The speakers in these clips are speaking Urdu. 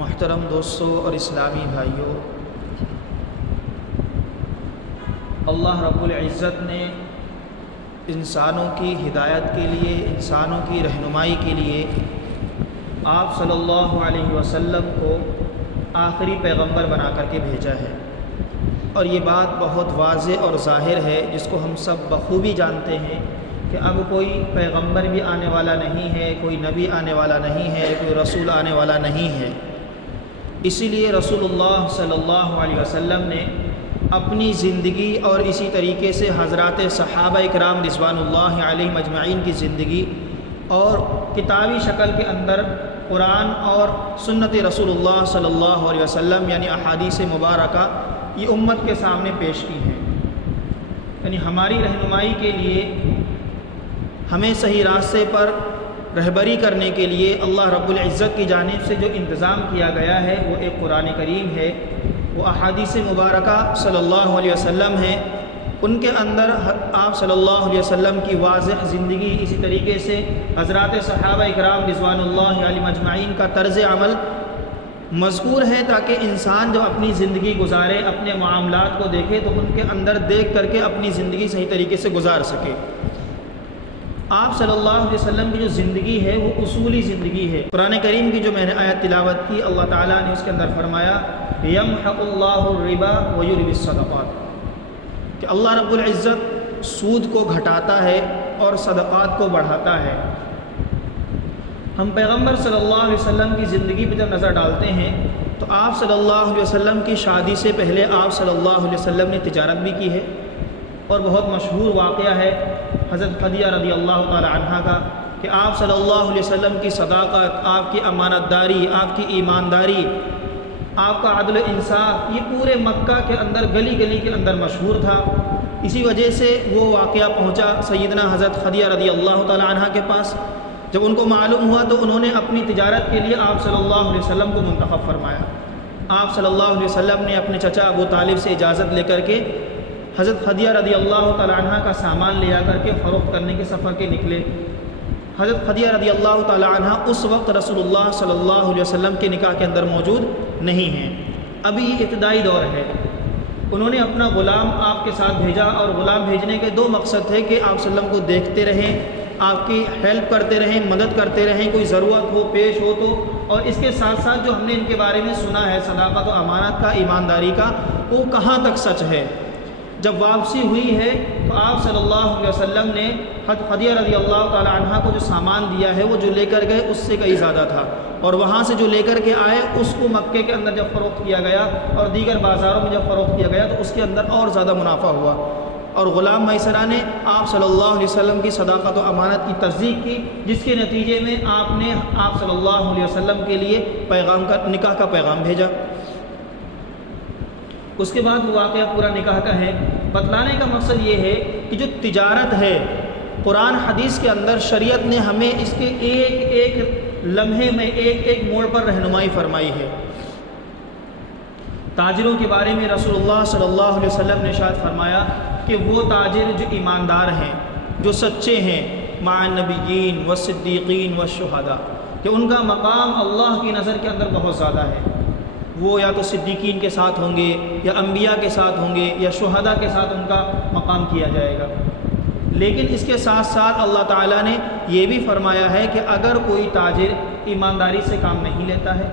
محترم دوستوں اور اسلامی بھائیوں، اللہ رب العزت نے انسانوں کی ہدایت کے لیے، انسانوں کی رہنمائی کے لیے آپ صلی اللہ علیہ وسلم کو آخری پیغمبر بنا کر کے بھیجا ہے، اور یہ بات بہت واضح اور ظاہر ہے جس کو ہم سب بخوبی جانتے ہیں کہ اب کوئی پیغمبر بھی آنے والا نہیں ہے، کوئی نبی آنے والا نہیں ہے، کوئی رسول آنے والا نہیں ہے۔ اسی لیے رسول اللہ صلی اللہ علیہ وسلم نے اپنی زندگی اور اسی طریقے سے حضرات صحابہ اکرام رضوان اللہ علیہم اجمعین کی زندگی اور کتابی شکل کے اندر قرآن اور سنت رسول اللہ صلی اللہ علیہ وسلم یعنی احادیث مبارکہ یہ امت کے سامنے پیش کی ہیں، یعنی ہماری رہنمائی کے لیے، ہمیں صحیح راستے پر رہبری کرنے کے لیے اللہ رب العزت کی جانب سے جو انتظام کیا گیا ہے وہ ایک قرآن کریم ہے، وہ احادیث مبارکہ صلی اللہ علیہ وسلم ہیں۔ ان کے اندر آپ صلی اللہ علیہ وسلم کی واضح زندگی، اسی طریقے سے حضرات صحابہ اکرام رضوان اللہ علیہم اجمعین کا طرز عمل مذکور ہے، تاکہ انسان جب اپنی زندگی گزارے، اپنے معاملات کو دیکھے تو ان کے اندر دیکھ کر کے اپنی زندگی صحیح طریقے سے گزار سکے۔ آپ صلی اللہ علیہ وسلم کی جو زندگی ہے وہ اصولی زندگی ہے۔ قرآن کریم کی جو میں نے آیت تلاوت کی، اللہ تعالیٰ نے اس کے اندر فرمایا یمحق اللہ الربا ویربی الصدقات، کہ اللہ رب العزت سود کو گھٹاتا ہے اور صدقات کو بڑھاتا ہے۔ ہم پیغمبر صلی اللہ علیہ وسلم کی زندگی پہ جب نظر ڈالتے ہیں تو آپ صلی اللہ علیہ وسلم کی شادی سے پہلے آپ صلی اللہ علیہ وسلم نے تجارت بھی کی ہے، اور بہت مشہور واقعہ ہے حضرت خدیجہ رضی اللہ تعالی عنہا کا کہ آپ صلی اللہ علیہ وسلم کی صداقت، آپ کی امانت داری، آپ کی ایمانداری، آپ کا عدل و انصاف یہ پورے مکہ کے اندر گلی گلی کے اندر مشہور تھا۔ اسی وجہ سے وہ واقعہ پہنچا سیدنا حضرت خدیجہ رضی اللہ تعالی عنہا کے پاس۔ جب ان کو معلوم ہوا تو انہوں نے اپنی تجارت کے لیے آپ صلی اللہ علیہ وسلم کو منتخب فرمایا۔ آپ صلی اللہ علیہ وسلم نے اپنے چچا ابو طالب سے اجازت لے کر کے حضرت خدیجہ رضی اللہ تعالی عنہ کا سامان لے آ کر کے فروخت کرنے کے سفر کے نکلے۔ حضرت خدیجہ رضی اللہ تعالی عنہ اس وقت رسول اللہ صلی اللہ علیہ وسلم کے نکاح کے اندر موجود نہیں ہیں، ابھی یہ ابتدائی دور ہے۔ انہوں نے اپنا غلام آپ کے ساتھ بھیجا، اور غلام بھیجنے کے دو مقصد تھے کہ آپ صلی اللہ علیہ وسلم کو دیکھتے رہیں، آپ کی ہیلپ کرتے رہیں، مدد کرتے رہیں، کوئی ضرورت ہو پیش ہو تو، اور اس کے ساتھ ساتھ جو ہم نے ان کے بارے میں سنا ہے صداقت و امانت کا، ایمانداری کا، وہ کہاں تک سچ ہے۔ جب واپسی ہوئی ہے تو آپ صلی اللہ علیہ وسلم نے حضرت خدیجہ رضی اللہ تعالی عنہ کو جو سامان دیا ہے وہ جو لے کر گئے اس سے کئی زیادہ تھا، اور وہاں سے جو لے کر کے آئے اس کو مکے کے اندر جب فروخت کیا گیا اور دیگر بازاروں میں جب فروخت کیا گیا تو اس کے اندر اور زیادہ منافع ہوا، اور غلام میسرہ نے آپ صلی اللہ علیہ وسلم کی صداقت و امانت کی تصدیق کی، جس کے نتیجے میں آپ نے آپ صلی اللہ علیہ وسلم کے لیے نکاح کا پیغام بھیجا۔ اس کے بعد وہ واقعہ پورا نکاح کا ہے۔ بتلانے کا مقصد یہ ہے کہ جو تجارت ہے، قرآن حدیث کے اندر شریعت نے ہمیں اس کے ایک ایک لمحے میں، ایک ایک موڑ پر رہنمائی فرمائی ہے۔ تاجروں کے بارے میں رسول اللہ صلی اللہ علیہ وسلم نے ارشاد فرمایا کہ وہ تاجر جو ایماندار ہیں، جو سچے ہیں، مع النبیین والصدیقین والشہداء، کہ ان کا مقام اللہ کی نظر کے اندر بہت زیادہ ہے۔ وہ یا تو صدیقین کے ساتھ ہوں گے، یا انبیاء کے ساتھ ہوں گے، یا شہداء کے ساتھ ان کا مقام کیا جائے گا۔ لیکن اس کے ساتھ ساتھ اللہ تعالیٰ نے یہ بھی فرمایا ہے کہ اگر کوئی تاجر ایمانداری سے کام نہیں لیتا ہے،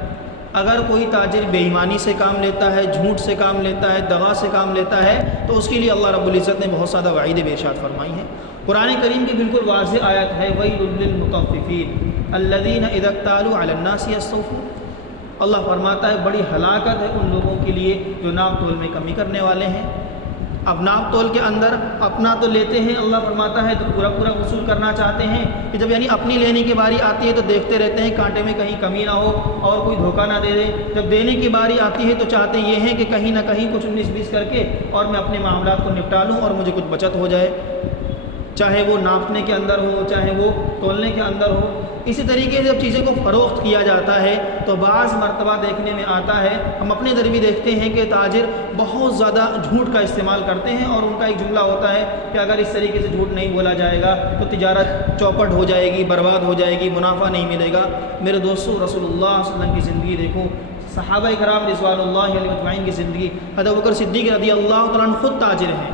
اگر کوئی تاجر بے ایمانی سے کام لیتا ہے، جھوٹ سے کام لیتا ہے، دغا سے کام لیتا ہے، تو اس کے لیے اللہ رب العزت نے بہت زیادہ وعید بے ارشاد فرمائی ہے۔ قرآن کریم کی بالکل واضح آیت ہے وَيْلٌ لِّلْمُطَفِّفِينَ الَّذِينَ إِذَا اكْتَالُوا عَلَى النَّاسِ يَسْتَوْفُونَ۔ اللہ فرماتا ہے بڑی ہلاکت ہے ان لوگوں کے لیے جو ناپ تول میں کمی کرنے والے ہیں۔ اب ناپ تول کے اندر اپنا تو لیتے ہیں، اللہ فرماتا ہے تو پورا پورا وصول کرنا چاہتے ہیں، کہ جب یعنی اپنی لینے کی باری آتی ہے تو دیکھتے رہتے ہیں کانٹے میں کہیں کمی نہ ہو اور کوئی دھوکہ نہ دے دے، جب دینے کی باری آتی ہے تو چاہتے یہ ہیں کہ کہیں نہ کہیں کچھ 19-20 کر کے اور میں اپنے معاملات کو نپٹا لوں اور مجھے کچھ بچت ہو جائے، چاہے وہ ناپنے کے اندر ہو، چاہے وہ تولنے کے اندر ہو۔ اسی طریقے سے جب چیزیں کو فروخت کیا جاتا ہے تو بعض مرتبہ دیکھنے میں آتا ہے، ہم اپنے ادھر بھی دیکھتے ہیں کہ تاجر بہت زیادہ جھوٹ کا استعمال کرتے ہیں، اور ان کا ایک جملہ ہوتا ہے کہ اگر اس طریقے سے جھوٹ نہیں بولا جائے گا تو تجارت چوپٹ ہو جائے گی، برباد ہو جائے گی، منافع نہیں ملے گا۔ میرے دوستو، رسول اللہ صلی اللہ علیہ وسلم کی زندگی دیکھو، صحابہ کرام رضوان اللہ علیہ اجمعین کی زندگی، حضرت ابوبکر صدیق رضی اللہ تعالیٰ عنہ خود تاجر ہیں،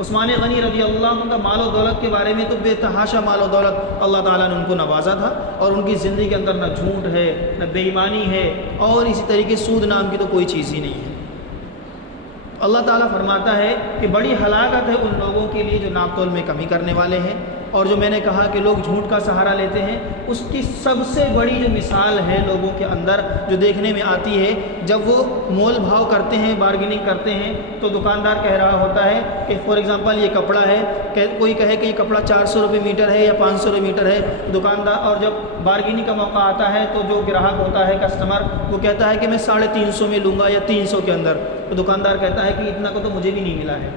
عثمان غنی رضی اللہ عنہ کا مال و دولت کے بارے میں تو بے تحاشا مال و دولت اللہ تعالیٰ نے ان کو نوازا تھا، اور ان کی زندگی کے اندر نہ جھوٹ ہے نہ بے ایمانی ہے، اور اسی طریقے سود نام کی تو کوئی چیز ہی نہیں ہے۔ اللہ تعالیٰ فرماتا ہے کہ بڑی ہلاکت ہے ان لوگوں کے لیے جو ناپ تول میں کمی کرنے والے ہیں، اور جو میں نے کہا کہ لوگ جھوٹ کا سہارا لیتے ہیں، اس کی سب سے بڑی جو مثال ہے لوگوں کے اندر جو دیکھنے میں آتی ہے، جب وہ مول بھاؤ کرتے ہیں، بارگیننگ کرتے ہیں، تو دکاندار کہہ رہا ہوتا ہے کہ فار ایگزامپل یہ کپڑا ہے، کہ کوئی کہے کہ یہ کپڑا 400 روپے میٹر ہے یا 500 روپے میٹر ہے، دکاندار، اور جب بارگیننگ کا موقع آتا ہے تو جو گراہک ہوتا ہے کسٹمر وہ کہتا ہے کہ میں 350 میں لوں گا یا 300 کے اندر، تو دکاندار کہتا ہے کہ اتنا کو تو مجھے بھی نہیں ملا ہے،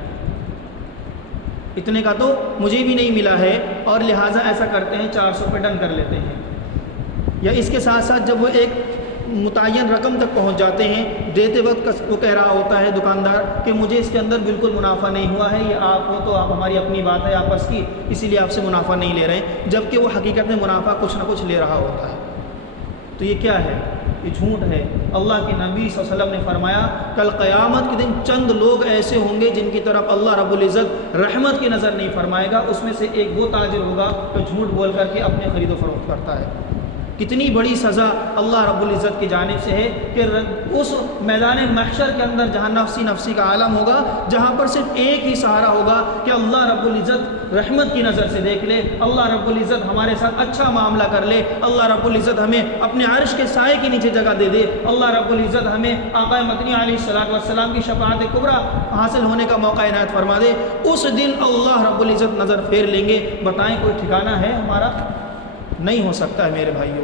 اتنے کا تو مجھے بھی نہیں ملا ہے، اور لہٰذا ایسا کرتے ہیں 400 پہ ڈن کر لیتے ہیں۔ یا اس کے ساتھ ساتھ جب وہ ایک متعین رقم تک پہنچ جاتے ہیں، دیتے وقت وہ کہہ رہا ہوتا ہے دکاندار کہ مجھے اس کے اندر بالکل منافع نہیں ہوا ہے، یہ آپ ہو تو آپ ہماری اپنی بات ہے آپس کی، اسی لیے آپ سے منافع نہیں لے رہے ہیں، جبکہ وہ حقیقت میں منافع کچھ نہ کچھ لے رہا ہوتا ہے۔ تو یہ کیا ہے؟ یہ جھوٹ ہے۔ اللہ کے نبی صلی اللہ علیہ وسلم نے فرمایا کل قیامت کے دن چند لوگ ایسے ہوں گے جن کی طرف اللہ رب العزت رحمت کی نظر نہیں فرمائے گا، اس میں سے ایک وہ تاجر ہوگا جو جھوٹ بول کر کے اپنے خرید و فروخت کرتا ہے۔ کتنی بڑی سزا اللہ رب العزت کی جانب سے ہے کہ اس میدان محشر کے اندر جہاں نفسی نفسی کا عالم ہوگا، جہاں پر صرف ایک ہی سہارا ہوگا کہ اللہ رب العزت رحمت کی نظر سے دیکھ لے، اللہ رب العزت ہمارے ساتھ اچھا معاملہ کر لے، اللہ رب العزت ہمیں اپنے عرش کے سائے کے نیچے جگہ دے دے، اللہ رب العزت ہمیں آقا مدنی علیہ الصلوۃ والسلام کی شفاعت کبریٰ حاصل ہونے کا موقع عنایت فرما دے۔ اس دن اللہ رب العزت نظر پھیر لیں گے۔ بتائیں کوئی ٹھکانہ ہے ہمارا؟ نہیں ہو سکتا ہے میرے بھائیوں۔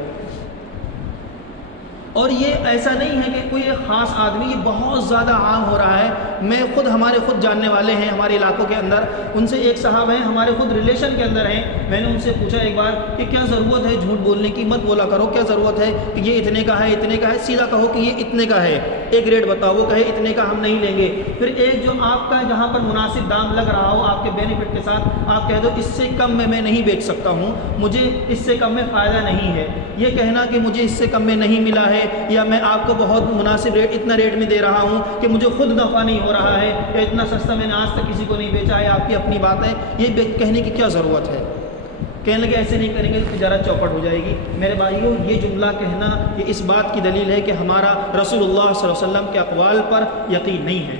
اور یہ ایسا نہیں ہے کہ کوئی ایک خاص آدمی، یہ بہت زیادہ عام ہو رہا ہے۔ میں خود ہمارے خود جاننے والے ہیں ہمارے علاقوں کے اندر، ان سے ایک صاحب ہیں ہمارے خود ریلیشن کے اندر ہیں، میں نے ان سے پوچھا ایک بار کہ کیا ضرورت ہے جھوٹ بولنے کی، مت بولا کرو، کیا ضرورت ہے کہ یہ اتنے کا ہے اتنے کا ہے، سیدھا کہو کہ یہ اتنے کا ہے، ایک ریٹ بتاؤ، وہ کہے اتنے کا ہم نہیں لیں گے، پھر ایک جو آپ کا جہاں پر مناسب دام لگ رہا ہو آپ کے بینیفٹ کے ساتھ، آپ کہہ دو اس سے کم میں نہیں بیچ سکتا ہوں، مجھے اس سے کم میں فائدہ نہیں ہے۔ یہ کہنا کہ مجھے اس سے کم میں نہیں ملا ہے، یا میں آپ کو بہت مناسب ریٹ اتنا ریٹ میں دے رہا ہوں کہ مجھے خود نفع نہیں ہو رہا ہے، یا اتنا سستا میں نے آج تک کسی کو نہیں بیچا ہے، آپ کی اپنی بات ہے، یہ کہنے کی کیا ضرورت ہے؟ کہنے لگے ایسے نہیں کریں گے تو تجارت چوپٹ ہو جائے گی۔ میرے بھائیوں، یہ جملہ کہنا یہ اس بات کی دلیل ہے کہ ہمارا رسول اللہ صلی اللہ علیہ وسلم کے اقوال پر یقین نہیں ہے،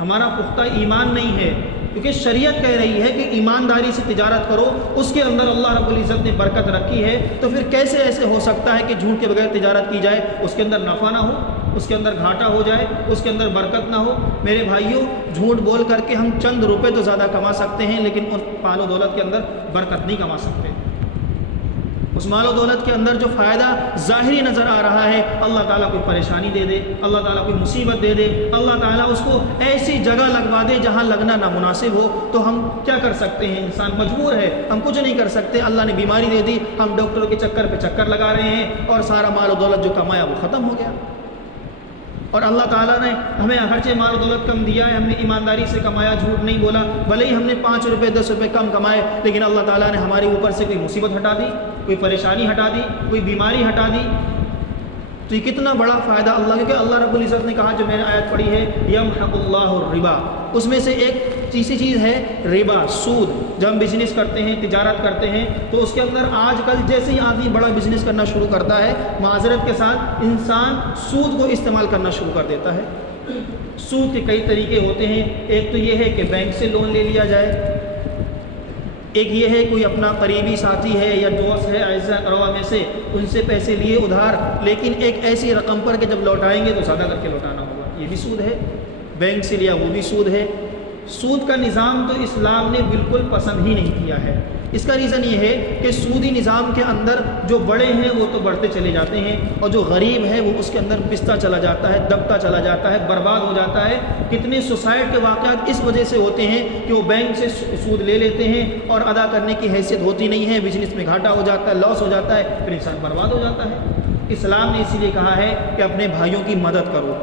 ہمارا پختہ ایمان نہیں ہے، کیونکہ شریعت کہہ رہی ہے کہ ایمانداری سے تجارت کرو، اس کے اندر اللہ رب العزت نے برکت رکھی ہے، تو پھر کیسے ایسے ہو سکتا ہے کہ جھوٹ کے بغیر تجارت کی جائے، اس کے اندر نفع نہ ہو، اس کے اندر گھاٹا ہو جائے، اس کے اندر برکت نہ ہو؟ میرے بھائیوں، جھوٹ بول کر کے ہم چند روپے تو زیادہ کما سکتے ہیں، لیکن اس مال و دولت کے اندر برکت نہیں کما سکتے۔ اس مال و دولت کے اندر جو فائدہ ظاہری نظر آ رہا ہے، اللہ تعالیٰ کوئی پریشانی دے دے، اللہ تعالیٰ کوئی مصیبت دے دے، اللہ تعالیٰ اس کو ایسی جگہ لگوا دے جہاں لگنا نامناسب ہو، تو ہم کیا کر سکتے ہیں؟ انسان مجبور ہے، ہم کچھ نہیں کر سکتے۔ اللہ نے بیماری دے دی، ہم ڈاکٹروں کے چکر پہ چکر لگا رہے ہیں، اور سارا مال و دولت جو کمایا وہ ختم ہو گیا۔ اور اللہ تعالیٰ نے ہمیں ہرچہ مال و دولت کم دیا ہے، ہم نے ایمانداری سے کمایا، جھوٹ نہیں بولا، بھلے ہی ہم نے 5 روپے 10 روپے کم کمائے، لیکن اللہ تعالیٰ نے ہمارے اوپر سے کوئی مصیبت ہٹا دی، کوئی پریشانی ہٹا دی، کوئی بیماری ہٹا دی، تو یہ کتنا بڑا فائدہ اللہ، کیونکہ اللہ رب العزت نے کہا، جو میں نے آیت پڑھی ہے، یمحق اللہ الربا، اس میں سے ایک تیسری چیز ہے ربا، سود۔ جب ہم بزنس کرتے ہیں، تجارت کرتے ہیں، تو اس کے اندر آج کل جیسے ہی آدمی بڑا بزنس کرنا شروع کرتا ہے، معذرت کے ساتھ انسان سود کو استعمال کرنا شروع کر دیتا ہے۔ سود کے کئی طریقے ہوتے ہیں، ایک تو یہ ہے کہ بینک سے لون لے لیا جائے، ایک یہ ہے کوئی اپنا قریبی ساتھی ہے یا دوست ہے اعزاء اقربا میں سے، ان سے پیسے لیے ادھار، لیکن ایک ایسی رقم پر کہ جب لوٹائیں گے تو زیادہ کر کے لوٹانا ہوگا، یہ بھی سود ہے۔ بینک سے لیا وہ بھی سود ہے۔ سود کا نظام تو اسلام نے بالکل پسند ہی نہیں کیا ہے۔ اس کا ریزن یہ ہے کہ سودی نظام کے اندر جو بڑے ہیں وہ تو بڑھتے چلے جاتے ہیں، اور جو غریب ہے وہ اس کے اندر پستا چلا جاتا ہے، دبتا چلا جاتا ہے، برباد ہو جاتا ہے۔ کتنے سوسائڈ کے واقعات اس وجہ سے ہوتے ہیں کہ وہ بینک سے سود لے لیتے ہیں اور ادا کرنے کی حیثیت ہوتی نہیں ہے، بزنس میں گھاٹا ہو جاتا ہے، لاس ہو جاتا ہے، پھر انسان برباد ہو جاتا ہے۔ اسلام نے اسی لیے کہا ہے کہ اپنے بھائیوں کی مدد کرو،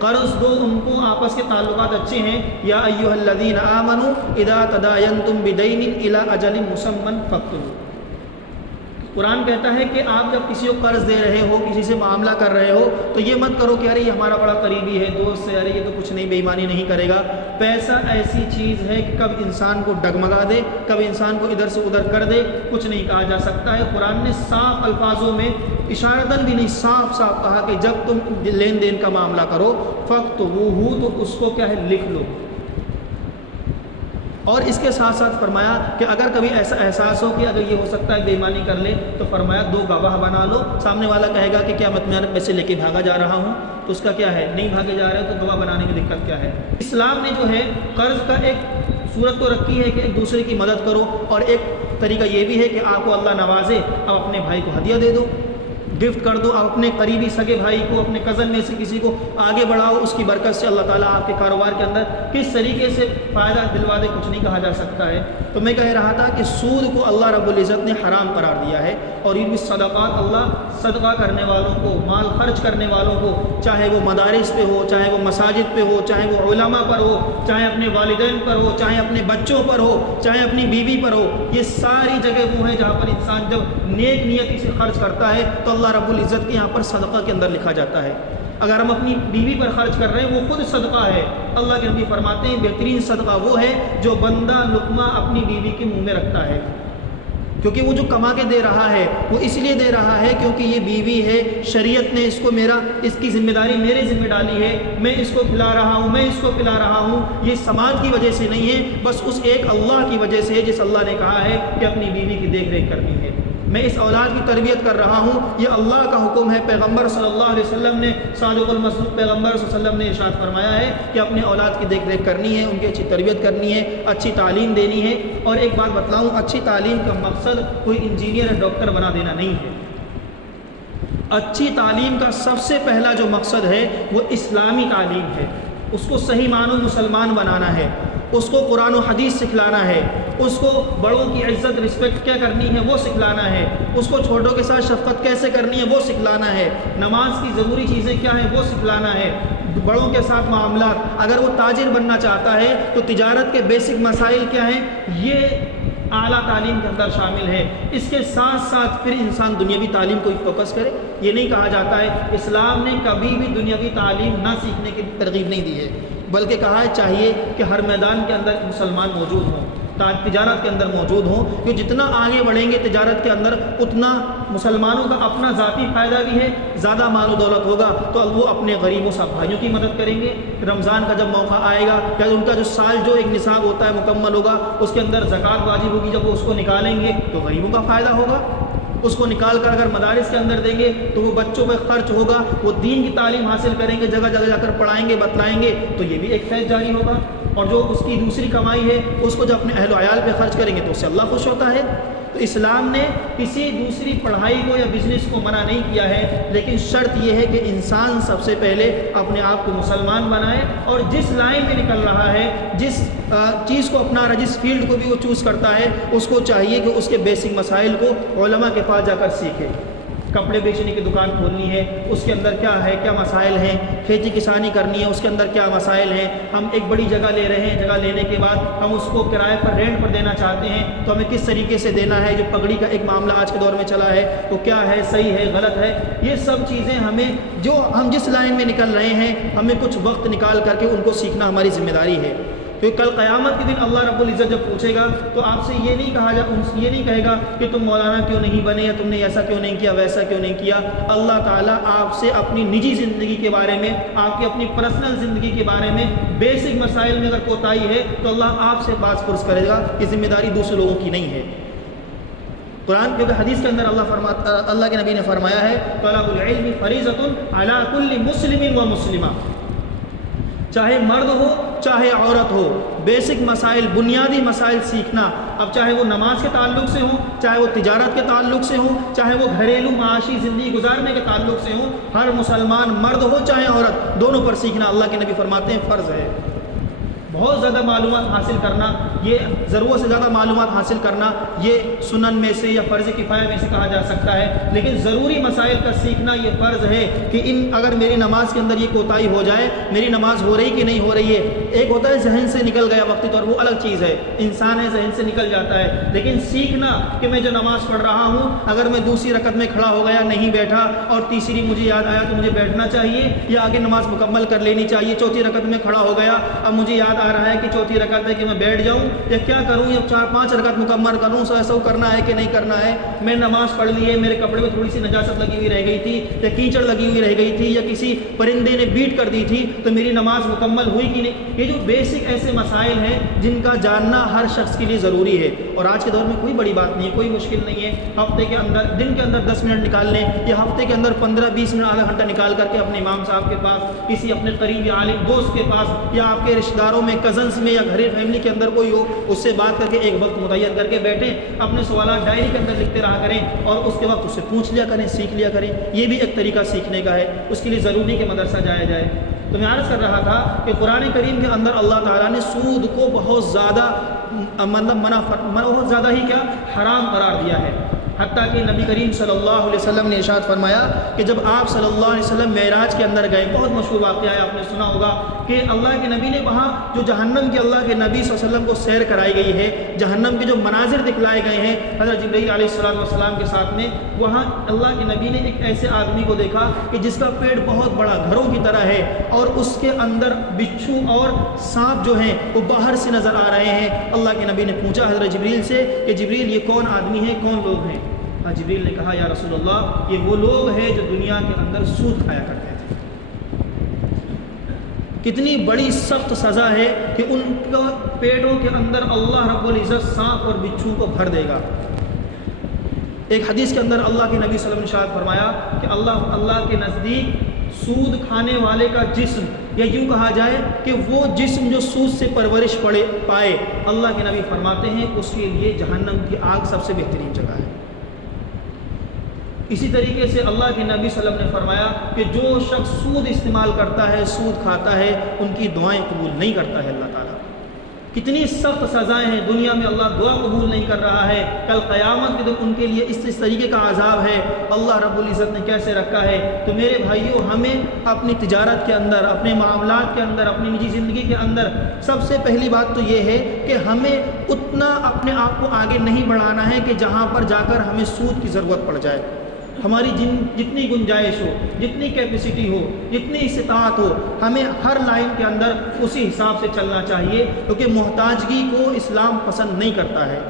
قرض دو ان کو، آپس کے تعلقات اچھے ہیں۔ یا ایھا الذین آمنوا اذا تداینتم بدین الی اجل مسمى فاکتبوہ، قرآن کہتا ہے کہ آپ جب کسی کو قرض دے رہے ہو، کسی سے معاملہ کر رہے ہو، تو یہ مت کرو کہ ارے یہ ہمارا بڑا قریبی ہے، دوست ہے، ارے یہ تو کچھ نہیں، بے ایمانی نہیں کرے گا۔ پیسہ ایسی چیز ہے کہ کب انسان کو ڈگمگا دے، کب انسان کو ادھر سے ادھر کر دے، کچھ نہیں کہا جا سکتا ہے۔ قرآن نے صاف الفاظوں میں، اشارتاً بھی نہیں، صاف صاف کہا کہ جب تم لین دین کا معاملہ کرو فَاكْتُبُوهُ، تو اس کو کیا ہے، لکھ لو۔ اور اس کے ساتھ ساتھ فرمایا کہ اگر کبھی ایسا احساس ہو کہ اگر یہ ہو سکتا ہے بے ایمانی کر لے، تو فرمایا 2 گواہ بنا لو۔ سامنے والا کہے گا کہ کیا میں پیسے لے کے بھاگا جا رہا ہوں، تو اس کا کیا ہے، نہیں بھاگے جا رہے، تو گواہ بنانے کی دقت کیا ہے۔ اسلام نے جو ہے قرض کا ایک صورت تو رکھی ہے کہ ایک دوسرے کی مدد کرو، اور ایک طریقہ یہ بھی ہے کہ آپ کو اللہ نوازے، اب اپنے بھائی کو ہدیہ دے دو، گفٹ کر دو، آپ اپنے قریبی سگے بھائی کو، اپنے کزن میں سے کسی کو آگے بڑھاؤ، اس کی برکت سے اللہ تعالیٰ آپ کے کاروبار کے اندر کس طریقے سے فائدہ دلوا دے، کچھ نہیں کہا جا سکتا ہے۔ تو میں کہہ رہا تھا کہ سود کو اللہ رب العزت نے حرام قرار دیا ہے، اور یہ بھی صدقات، اللہ صدقہ کرنے والوں کو، مال خرچ کرنے والوں کو، چاہے وہ مدارس پہ ہو، چاہے وہ مساجد پہ ہو، چاہے وہ علماء پر ہو، چاہے اپنے والدین پر ہو، چاہے اپنے بچوں پر ہو، چاہے اپنی بیوی پر ہو، یہ ساری جگہ وہ ہے جہاں پر انسان جب نیک نیتی سے خرچ کرتا ہے تو اللہ رب العزت کے یہاں پر صدقہ کے اندر لکھا جاتا ہے۔ اگر ہم اپنی بیوی پر خرچ کر رہے ہیں، وہ خود صدقہ ہے۔ اللہ کے نبی فرماتے ہیں بہترین صدقہ وہ ہے جو بندہ لقمہ اپنی بیوی کے منہ میں رکھتا ہے، کیونکہ وہ جو کما کے دے رہا ہے وہ اس لیے دے رہا ہے کیونکہ یہ بیوی ہے، شریعت نے اس کی ذمہ داری میرے ذمہ ڈالی ہے، میں اس کو کھلا رہا ہوں، میں اس کو پلا رہا ہوں، یہ سماج کی وجہ سے نہیں ہے، بس اس ایک اللہ کی وجہ سے ہے جس اللہ نے کہا ہے کہ اپنی بیوی کی دیکھ ریکھ کرنی ہے۔ میں اس اولاد کی تربیت کر رہا ہوں، یہ اللہ کا حکم ہے۔ پیغمبر صلی اللہ علیہ وسلم نے، صادق المصدوق پیغمبر صلی اللہ علیہ وسلم نے ارشاد فرمایا ہے کہ اپنے اولاد کی دیکھ ریکھ کرنی ہے، ان کی اچھی تربیت کرنی ہے، اچھی تعلیم دینی ہے۔ اور ایک بات بتلاؤں، اچھی تعلیم کا مقصد کوئی انجینئر یا ڈاکٹر بنا دینا نہیں ہے۔ اچھی تعلیم کا سب سے پہلا جو مقصد ہے وہ اسلامی تعلیم ہے، اس کو صحیح معنوں مسلمان بنانا ہے، اس کو قرآن و حدیث سکھلانا ہے، اس کو بڑوں کی عزت رسپیکٹ کیا کرنی ہے وہ سکھلانا ہے، اس کو چھوٹوں کے ساتھ شفقت کیسے کرنی ہے وہ سکھلانا ہے، نماز کی ضروری چیزیں کیا ہیں وہ سکھلانا ہے، بڑوں کے ساتھ معاملات۔ اگر وہ تاجر بننا چاہتا ہے تو تجارت کے بیسک مسائل کیا ہیں، یہ اعلیٰ تعلیم کے اندر شامل ہے۔ اس کے ساتھ ساتھ پھر انسان دنیاوی تعلیم کو فوکس کرے۔ یہ نہیں کہا جاتا ہے، اسلام نے کبھی بھی دنیاوی تعلیم نہ سیکھنے کی ترغیب نہیں دی ہے، بلکہ کہا ہے چاہیے کہ ہر میدان کے اندر مسلمان موجود ہوں، تجارت کے اندر موجود ہوں، کہ جتنا آگے بڑھیں گے تجارت کے اندر اتنا مسلمانوں کا اپنا ذاتی فائدہ بھی ہے، زیادہ مال و دولت ہوگا تو وہ اپنے غریبوں سب بھائیوں کی مدد کریں گے۔ رمضان کا جب موقع آئے گا یا ان کا جو سال جو ایک نصاب ہوتا ہے مکمل ہوگا، اس کے اندر زکوٰۃ واجب ہوگی، جب وہ اس کو نکالیں گے تو غریبوں کا فائدہ ہوگا۔ اس کو نکال کر اگر مدارس کے اندر دیں گے تو وہ بچوں پہ خرچ ہوگا، وہ دین کی تعلیم حاصل کریں گے، جگہ جگہ جا کر پڑھائیں گے، بتلائیں گے، تو یہ بھی ایک فیض جاری ہوگا۔ اور جو اس کی دوسری کمائی ہے اس کو جب اپنے اہل و عیال پہ خرچ کریں گے تو اس سے اللہ خوش ہوتا ہے۔ تو اسلام نے کسی دوسری پڑھائی کو یا بزنس کو منع نہیں کیا ہے، لیکن شرط یہ ہے کہ انسان سب سے پہلے اپنے آپ کو مسلمان بنائے، اور جس لائن میں نکل رہا ہے، جس چیز کو اپنا رہا، جس فیلڈ کو بھی وہ چوز کرتا ہے، اس کو چاہیے کہ اس کے بیسک مسائل کو علماء کے پاس جا کر سیکھے۔ کپڑے بیچنے کی دکان کھولنی ہے، اس کے اندر کیا ہے، کیا مسائل ہیں، کھیتی کسانی کرنی ہے، اس کے اندر کیا مسائل ہیں، ہم ایک بڑی جگہ لے رہے ہیں، جگہ لینے کے بعد ہم اس کو کرائے پر رینٹ پر دینا چاہتے ہیں تو ہمیں کس طریقے سے دینا ہے، جو پگڑی کا ایک معاملہ آج کے دور میں چلا ہے وہ کیا ہے، صحیح ہے غلط ہے، یہ سب چیزیں ہمیں، جو ہم جس لائن میں نکل رہے ہیں ہمیں کچھ وقت نکال کر کے ان کو سیکھنا ہماری ذمہ داری ہے۔ کیونکہ کل قیامت کے دن اللہ رب العزت جب پوچھے گا تو آپ سے یہ نہیں کہے گا کہ تم مولانا کیوں نہیں بنے، یا تم نے ایسا کیوں نہیں کیا، ویسا کیوں نہیں کیا۔ اللہ تعالیٰ آپ سے اپنی نجی زندگی کے بارے میں، آپ کی اپنی پرسنل زندگی کے بارے میں، بیسک مسائل میں اگر کوتاہی ہے تو اللہ آپ سے باز پرس کرے گا، یہ ذمہ داری دوسرے لوگوں کی نہیں ہے۔ قرآن کیونکہ حدیث کے اندر اللہ کے نبی نے فرمایا ہے طلب العلم فریضۃ علی کل مسلم و مسلمہ، چاہے مرد ہو چاہے عورت ہو، بیسک مسائل، بنیادی مسائل سیکھنا، اب چاہے وہ نماز کے تعلق سے ہوں، چاہے وہ تجارت کے تعلق سے ہوں، چاہے وہ گھریلو معاشی زندگی گزارنے کے تعلق سے ہوں، ہر مسلمان مرد ہو چاہے عورت، دونوں پر سیکھنا اللہ کے نبی فرماتے ہیں فرض ہے۔ بہت زیادہ معلومات حاصل کرنا، یہ ضرورت سے زیادہ معلومات حاصل کرنا یہ سنن میں سے یا فرض کفایہ میں سے کہا جا سکتا ہے، لیکن ضروری مسائل کا سیکھنا یہ فرض ہے کہ اگر میری نماز کے اندر یہ کوتاہی ہو جائے، میری نماز ہو رہی کہ نہیں ہو رہی ہے۔ ایک ہوتا ہے ذہن سے نکل گیا وقتی طور، وہ الگ چیز ہے، انسان ہے ذہن سے نکل جاتا ہے، لیکن سیکھنا کہ میں جو نماز پڑھ رہا ہوں اگر میں دوسری رکعت میں کھڑا ہو گیا نہیں بیٹھا اور تیسری مجھے یاد آیا تو مجھے بیٹھنا چاہیے یا آگے نماز مکمل کر لینی چاہیے، چوتھی رکعت میں کھڑا ہو گیا اب مجھے یاد آ رہا ہے کہ چوتھی رکعت ہے کہ میں بیٹھ جاؤں یا کیا کروں یا 4-5 رکعت مکمل کروں، ایسا کرنا ہے کہ نہیں کرنا ہے۔ میں نماز پڑھ لی ہے، میرے کپڑے میں تھوڑی سی نجاست لگی ہوئی رہ گئی تھی یا کیچڑ لگی ہوئی رہ گئی تھی یا کسی پرندے نے بیٹ کر دی تھی تو میری نماز مکمل ہوئی کہ نہیں۔ یہ جو بیسک ایسے مسائل ہیں جن کا جاننا ہر شخص کے لیے ضروری ہے، اور آج کے دور میں کوئی بڑی بات نہیں ہے، کوئی مشکل نہیں ہے۔ ہفتے کے اندر دن کے اندر 10 منٹ نکال لیں یا ہفتے کے اندر 15-20 منٹ آدھا گھنٹہ نکال کر کے اپنے امام صاحب کے پاس، کسی اپنے قریبی عالم دوست کے پاس یا آپ کے رشتہ داروں میں، کزنس میں یا گھر فیملی کے اندر کوئی ہو، اس سے بات کر کے ایک وقت متعین کر کے بیٹھیں، اپنے سوالات ڈائری کے اندر لکھتے رہا کریں اور اس کے وقت اس سے پوچھ لیا کریں، سیکھ لیا کریں۔ یہ بھی ایک طریقہ سیکھنے کا ہے، اس کے لیے ضروری کہ مدرسہ جایا جائے۔ تو میں عرض کر رہا تھا کہ قرآن کریم کے اندر اللہ تعالیٰ نے سود کو بہت زیادہ بہت زیادہ ہی کیا حرام قرار دیا ہے، حتیٰ کہ نبی کریم صلی اللہ علیہ وسلم نے ارشاد فرمایا کہ جب آپ صلی اللہ علیہ وسلم معراج کے اندر گئے، بہت مشہور واقعہ ہے، آپ نے سنا ہوگا کہ اللہ کے نبی نے وہاں جو جہنم کے اللہ کے نبی صلی اللہ علیہ وسلم کو سیر کرائی گئی ہے، جہنم کے جو مناظر دکھلائے گئے ہیں حضرت جبرائیل علیہ السلام کے ساتھ میں، وہاں اللہ کے نبی نے ایک ایسے آدمی کو دیکھا کہ جس کا پیٹ بہت بڑا گھروں کی طرح ہے اور اس کے اندر بچھو اور سانپ جو ہیں وہ باہر سے نظر آ رہے ہیں۔ اللہ کے نبی نے پوچھا حضرت جبریل سے کہ جبریل یہ کون آدمی ہے، کون لوگ ہیں؟ جبریل نے کہا یا رسول اللہ یہ وہ لوگ ہیں جو دنیا کے اندر سود کھایا کرتے تھے۔ کتنی بڑی سخت سزا ہے کہ ان کو پیٹوں کے اندر اللہ رب العزت سانپ اور بچھو کو بھر دے گا۔ ایک حدیث کے اندر اللہ کے نبی صلی اللہ علیہ وسلم نے فرمایا کہ اللہ کے نزدیک سود کھانے والے کا جسم، یا یوں کہا جائے کہ وہ جسم جو سود سے پرورش پائے، اللہ کے نبی فرماتے ہیں اس کے لیے جہنم کی آگ سب سے بہترین جگہ ہے۔ اسی طریقے سے اللہ کے نبی صلی اللہ علیہ وسلم نے فرمایا کہ جو شخص سود استعمال کرتا ہے، سود کھاتا ہے، ان کی دعائیں قبول نہیں کرتا ہے اللہ تعالیٰ۔ کتنی سخت سزائیں ہیں، دنیا میں اللہ دعا قبول نہیں کر رہا ہے، کل قیامت کے دن ان کے لیے اس طریقے کا عذاب ہے۔ اللہ رب العزت نے کیسے رکھا ہے؟ تو میرے بھائیوں، ہمیں اپنی تجارت کے اندر، اپنے معاملات کے اندر، اپنی نجی زندگی کے اندر سب سے پہلی بات تو یہ ہے کہ ہمیں اتنا اپنے آپ کو آگے نہیں بڑھانا ہے کہ جہاں پر جا کر ہمیں سود کی ضرورت پڑ جائے۔ ہماری جتنی گنجائش ہو، جتنی کیپیسٹی ہو، جتنی استطاعت ہو، ہمیں ہر لائن کے اندر اسی حساب سے چلنا چاہیے، کیونکہ محتاجگی کو اسلام پسند نہیں کرتا ہے۔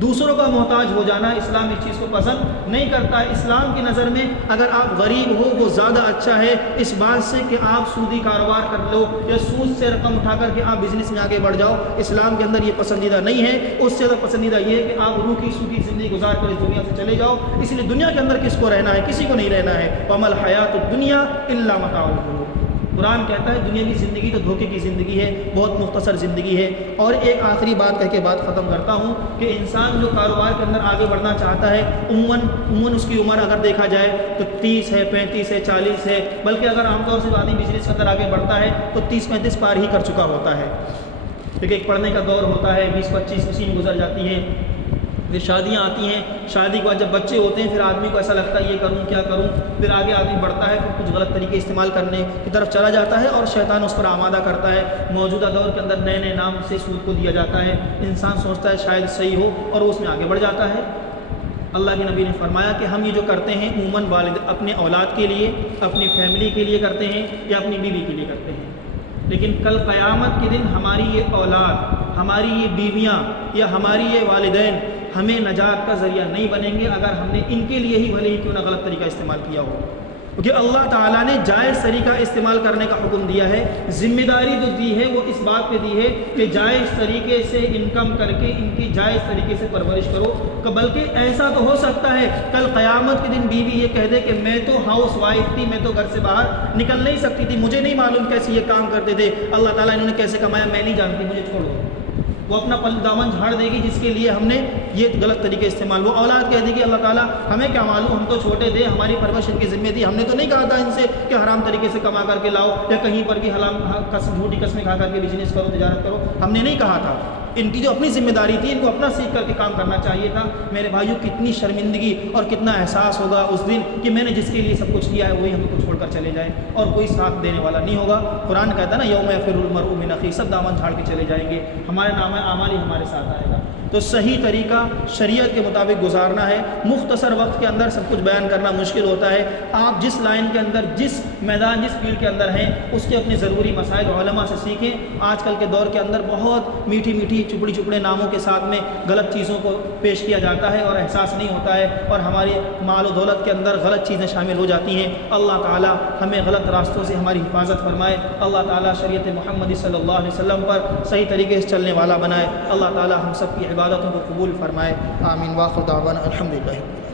دوسروں کا محتاج ہو جانا اسلام اس چیز کو پسند نہیں کرتا ہے۔ اسلام کی نظر میں اگر آپ غریب ہو وہ زیادہ اچھا ہے اس بات سے کہ آپ سودی کاروبار کر لو یا سود سے رقم اٹھا کر کے آپ بزنس میں آگے بڑھ جاؤ۔ اسلام کے اندر یہ پسندیدہ نہیں ہے۔ اس سے زیادہ پسندیدہ یہ ہے کہ آپ روکھی سوکھی زندگی گزار کر اس دنیا سے چلے جاؤ۔ اس لیے دنیا کے اندر کس کو رہنا ہے؟ کسی کو نہیں رہنا ہے۔ وَمَا الْحَيَاةُ الدُّنْيَا إِلَّا مَتَاعُ الْغُرُورِ۔ قرآن کہتا ہے دنیا کی زندگی تو دھوکے کی زندگی ہے، بہت مختصر زندگی ہے۔ اور ایک آخری بات کہہ کے بات ختم کرتا ہوں کہ انسان جو کاروبار کے اندر آگے بڑھنا چاہتا ہے، عموماً اس کی عمر اگر دیکھا جائے تو 30 ہے، 35 ہے، 40 ہے، بلکہ اگر عام طور سے آدمی بزنس کے اندر آگے بڑھتا ہے تو 30-35 پار ہی کر چکا ہوتا ہے، کیونکہ ایک پڑھنے کا دور ہوتا ہے، 20-25 اسی میں گزر جاتی ہے۔ پھر شادیاں آتی ہیں، شادی کے بعد جب بچے ہوتے ہیں پھر آدمی کو ایسا لگتا ہے یہ کروں کیا کروں، پھر آگے آدمی بڑھتا ہے، پھر کچھ غلط طریقے استعمال کرنے کی طرف چلا جاتا ہے اور شیطان اس پر آمادہ کرتا ہے۔ موجودہ دور کے اندر نئے نئے نام سے سود کو دیا جاتا ہے، انسان سوچتا ہے شاید صحیح ہو اور وہ اس میں آگے بڑھ جاتا ہے۔ اللہ کے نبی نے فرمایا کہ ہم یہ جو کرتے ہیں عموماً والد اپنے اولاد کے لیے، اپنی فیملی کے لیے کرتے ہیں یا اپنی بیوی کے لیے کرتے ہیں، لیکن کل قیامت کے دن ہماری یہ اولاد، ہماری یہ بیویاں یا ہماری یہ والدین ہمیں نجات کا ذریعہ نہیں بنیں گے اگر ہم نے ان کے لیے ہی بھلے ہی کیوں نہ غلط طریقہ استعمال کیا ہو، کیونکہ اللہ تعالیٰ نے جائز طریقہ استعمال کرنے کا حکم دیا ہے۔ ذمہ داری جو دی ہے وہ اس بات پہ دی ہے کہ جائز طریقے سے انکم کر کے ان کی جائز طریقے سے پرورش کرو، بلکہ ایسا تو ہو سکتا ہے کل قیامت کے دن بیوی یہ کہہ دے کہ میں تو ہاؤس وائف تھی، میں تو گھر سے باہر نکل نہیں سکتی تھی، مجھے نہیں معلوم کیسے یہ کام کرتے تھے، اللہ تعالیٰ انہوں نے کیسے کمایا میں نہیں جانتی، مجھے چھوڑ دو۔ وہ اپنا دامن جھاڑ دے گی جس کے لیے ہم نے یہ غلط طریقے استعمال. وہ اولاد کہہ دے گی اللہ تعالیٰ ہمیں کیا معلوم, ہم تو چھوٹے تھے, ہماری پرورش ان کی ذمہ تھی, ہم نے تو نہیں کہا تھا ان سے کہ حرام طریقے سے کما کر کے لاؤ یا کہیں پر بھی جھوٹی قسمیں کھا کر کے بزنس کرو, تجارت کرو, ہم نے نہیں کہا تھا. ان کی جو اپنی ذمہ داری تھی ان کو اپنا سیکھ کر کے کام کرنا چاہیے تھا. میرے بھائیوں کتنی شرمندگی اور کتنا احساس ہوگا اس دن کہ میں نے جس کے لیے سب کچھ کیا ہے وہی ہم کو چھوڑ کر چلے جائیں اور کوئی ساتھ دینے والا نہیں ہوگا. قرآن کہتا ہے نا یوم یفر المرء من اخیہ, سب دامن جھاڑ کے چلے جائیں گے, ہمارے نام اعمال ہی ہمارے ساتھ آئے گا. تو صحیح طریقہ شریعت کے مطابق گزارنا ہے. مختصر وقت کے اندر سب کچھ بیان کرنا مشکل ہوتا ہے. آپ جس لائن کے اندر, جس میدان, جس فیلڈ کے اندر ہیں اس کے اپنے ضروری مسائل علماء سے سیکھیں. آج کل کے دور کے اندر بہت میٹھی میٹھی چپڑے ناموں کے ساتھ میں غلط چیزوں کو پیش کیا جاتا ہے اور احساس نہیں ہوتا ہے اور ہمارے مال و دولت کے اندر غلط چیزیں شامل ہو جاتی ہیں. اللہ تعالیٰ ہمیں غلط راستوں سے ہماری حفاظت فرمائے. اللہ تعالیٰ شریعت محمدی صلی اللہ علیہ وسلم پر صحیح طریقے سے چلنے والا بنائے. اللہ تعالیٰ ہم سب کی عبادتوں کو قبول فرمائے. آمین. واخر دعوانا الحمدللہ.